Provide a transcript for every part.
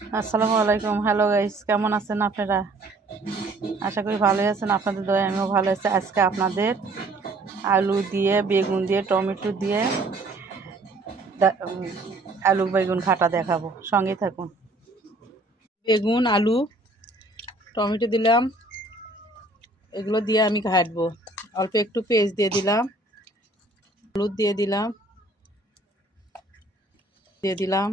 আসসালামু আলাইকুম। Hello guys, কেমন আছেন আপনারা? আশা করি ভালোই আছেন। আপনাদের দয়ায় আমিও ভালো আছি। আজকে আপনাদের আলু দিয়ে, বেগুন দিয়ে, টমেটো দিয়ে আলু বেগুন ঘাটা দেখাবো। সঙ্গে থাকুন। বেগুন, আলু, টমেটো দিলাম, এগুলো দিয়ে আমি ঘাটবো। অল্প একটু পেঁয়াজ দিয়ে দিলাম, হলুদ দিয়ে দিলাম, দিয়ে দিলাম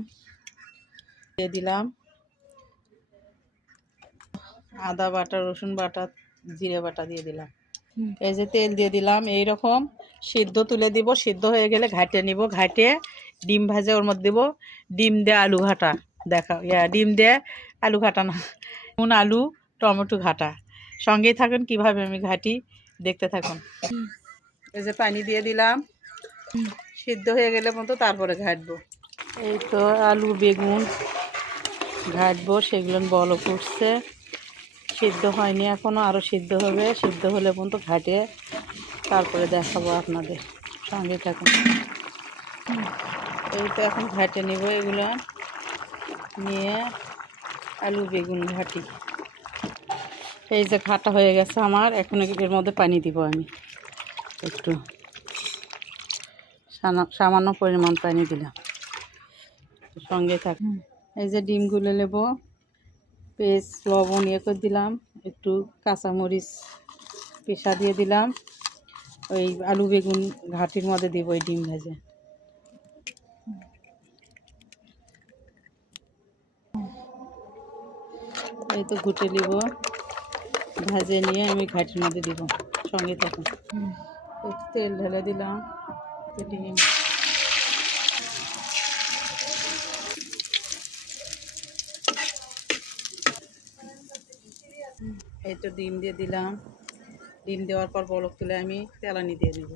আদা বাটা, রসুন বাটা, জিরে বাটা দিয়ে দিলাম। এই যে তেল দিয়ে দিলাম। এইরকম সিদ্ধ তুলে দিব। সিদ্ধ হয়ে গেলে ঘাটে নিব। ঘাটে ডিম ভাজে ওর মধ্যে দেবো। ডিম দিয়ে আলু ঘাটা ডিম দিয়ে আলু ঘাটা না, আলু টমেটো ঘাটা। সঙ্গেই থাকুন কিভাবে আমি ঘাটি, দেখতে থাকুন। এই যে পানি দিয়ে দিলাম। সিদ্ধ হয়ে গেলে মতো তারপরে ঘাটবো। এই তো আলু বেগুন ঘাটবো, সেগুলো বলক উঠছে, সিদ্ধ হয়নি এখনও, আরও সিদ্ধ হবে। সিদ্ধ হলে পর্যন্ত ঘাটে তারপরে দেখাবো আপনাদের। সঙ্গে থাকুন। এই তো এখন ঘাটে নেব। এগুলো নিয়ে আলু বেগুন ঘাটি। এই যে ঘাটা হয়ে গেছে আমার। এখন এর মধ্যে পানি দিব আমি একটু, সামান্য পরিমাণ পানি দিলাম। সঙ্গে থাকুন। এই যে ডিমগুলো নেব, পেঁয়াজ লবণ করে দিলাম, একটু কাঁচামরিচ পেশা দিয়ে দিলাম। ওই আলু বেগুন ঘাটির মধ্যে দিব ওই ডিম ভেজে। এই তো ঘুটে নিব, ভাজে নিয়ে আমি ঘাটির মধ্যে দিব। সঙ্গে থাকুন। তেল ঢেলে দিলাম। ডিম, এই তো ডিম দিয়ে দিলাম। ডিম দেওয়ার পর বলক তুলে আমি তেলানি দিয়ে দেব।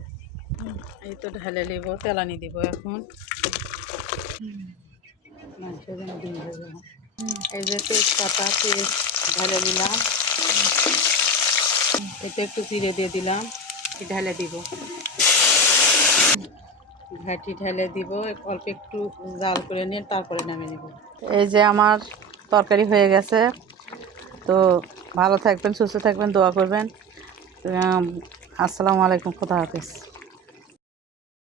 এই তো ঢেলে নেব, তেলানি দিব এখন। ডিম দেবো। এই যে তেজপাতা, পেঁয়াজ ঢেলে দিলাম। এতে একটু জিরে দিয়ে দিলাম, ঢেলে দিব। ঘাটি ঢেলে দিব, অল্প একটু জাল করে নিয়ে তারপরে নামিয়ে নেব। এই যে আমার তরকারি হয়ে গেছে। তো ভালো থাকবেন, সুস্থ থাকবেন, দোয়া করবেন। আসসালামু আলাইকুম, খোদা হাফেজ।